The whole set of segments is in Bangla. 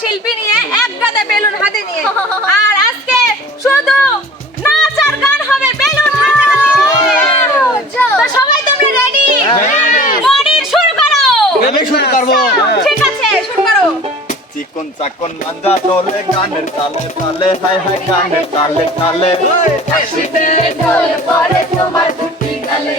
শিল্পী নিয়ে এক গাদা বেলুন হাতে নিয়ে। আর আজকে শুধু নাচ আর গান হবে বেলুন হাতে। তো সবাই তুমি রেডি মনির শুরু করো। আমি শুরু করব। ঠিক আছে শুরু করো। চিকন চাকন মাঞ্জা দোলে গানের তালে তালে হাই হাই গানের তালে তালে। হাসিতে ঢোল পরে তোমার দুটি গালে।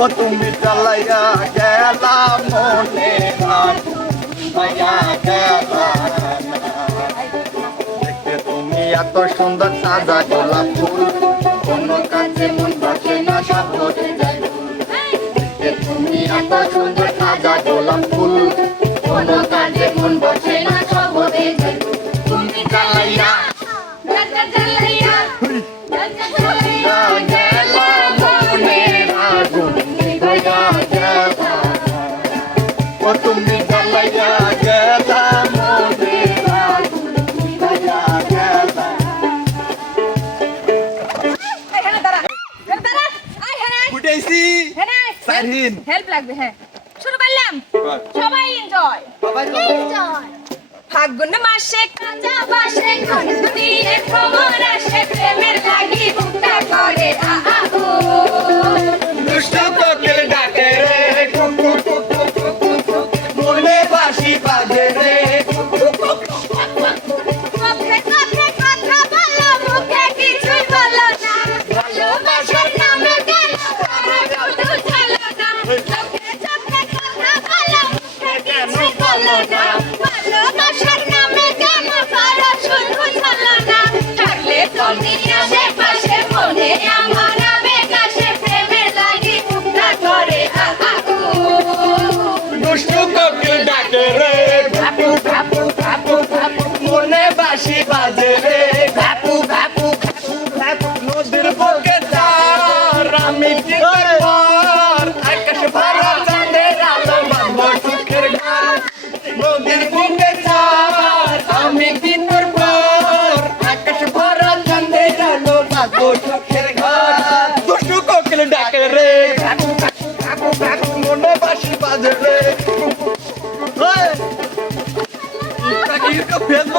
ও তুমি চালাইয়া গেলা মনে দেখতে তুমি এত সুন্দর সাজা গোলাপ ফুল, কোনো কাজে মন বসে না, সব যায় তুমি এত সুন্দর সাজা গোলাপ ফুল, কোনো কাজে মন বসে না তুমি চালাইয়া গেলা হ্যাঁ উঠেছি। হ্যাঁ হেল্প লাগবে হ্যাঁ শুরু করলাম সবাই এনজয় ফাগুন মাসে কাঁচা বাসে ঘন্টুনিয়ে খবর আসে? প্রেমের লাগি বুকটা করে আহু দুষ্ট কোকিল ডাকে Go!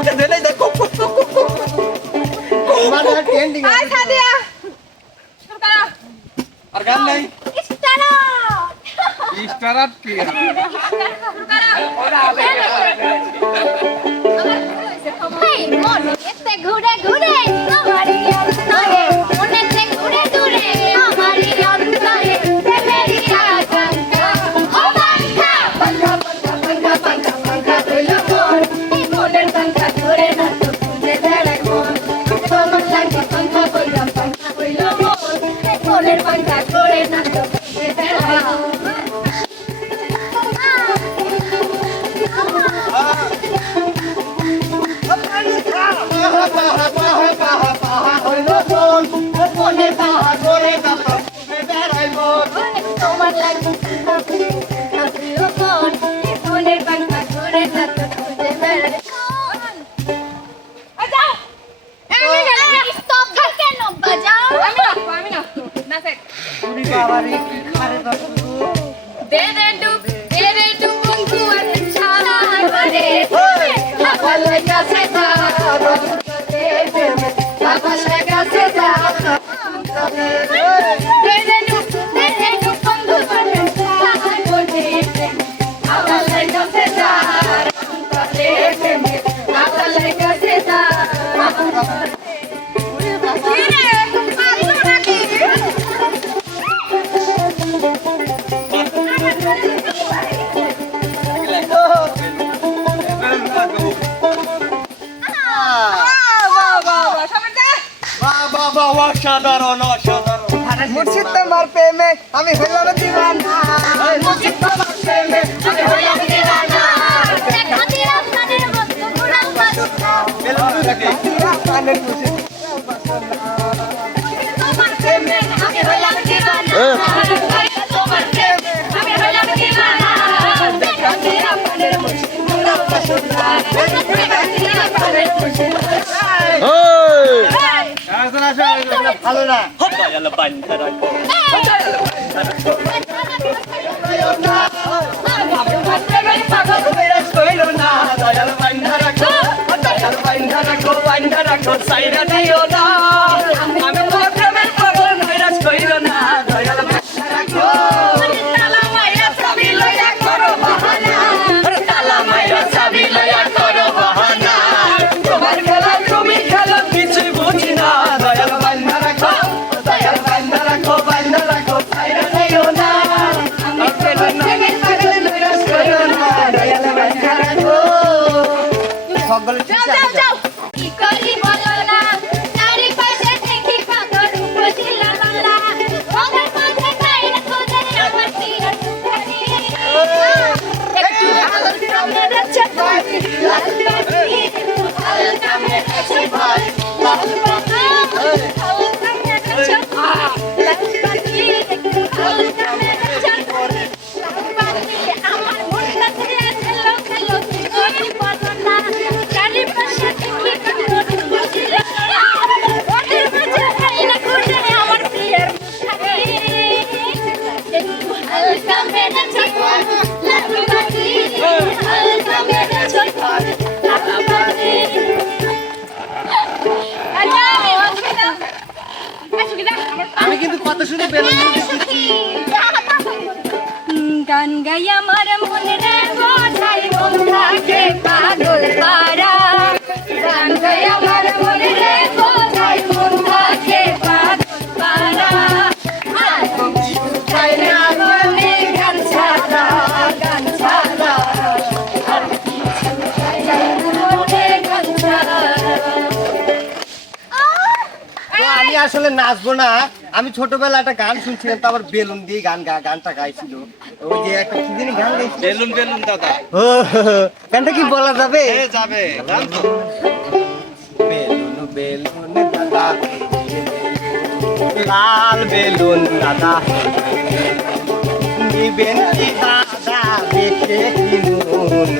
ফেসবুকে দিলে দেখো। আয় সাদিয়া। শুরু করো আর গান নাই? স্টারাত কি ঘুরে দে দে ডুব অসাধারণ। অসাধারণ মুর্শিদ তোমার প্রেমে আমি হইলাম দিওয়ানা মুঝে তোমার প্রেমে আমি হইলাম দিওয়ানা দেখা দিলাম কানের মতো ঘুরাও বাজনা কানের খুশি ভালো না। দয়াল বাইন্ধা রাখো বাইন্ধা রাখো বাইন্ধা রাখো সাইরা দিও না। কত সুন্দর বেলুন গান গাই আসলে নাচবো না। আমি ছোটবেলা একটা গান শুনছিলাম তারপর বেলুন দিয়ে গান গানটা গাইছিল। ওই যে একটা কি জানি গান গাইছিল। বেলুন বেলুন দাদা। ও গানটা কি বলা যাবে? এ যাবে। গান তো। বেলুন বেলুন দাদা। লাল বেলুন দাদা। নিবেন কি দাদা? দেখে কি মন।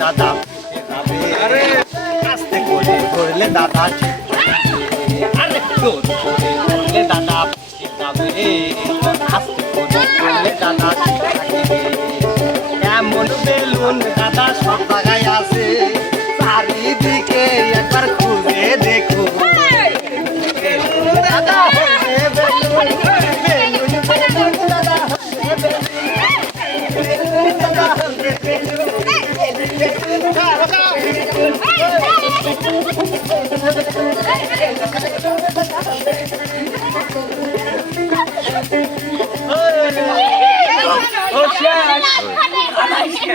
দাদা। আস্তে করে করলে দাদা আরেকটু করলে দাদা আস্তে করে করলে দাদা এমন বেলুন দাদা সব জায়গায় আছে। চারিদিকে একবার খুঁজে দেখুন দাদা দাদা yeah.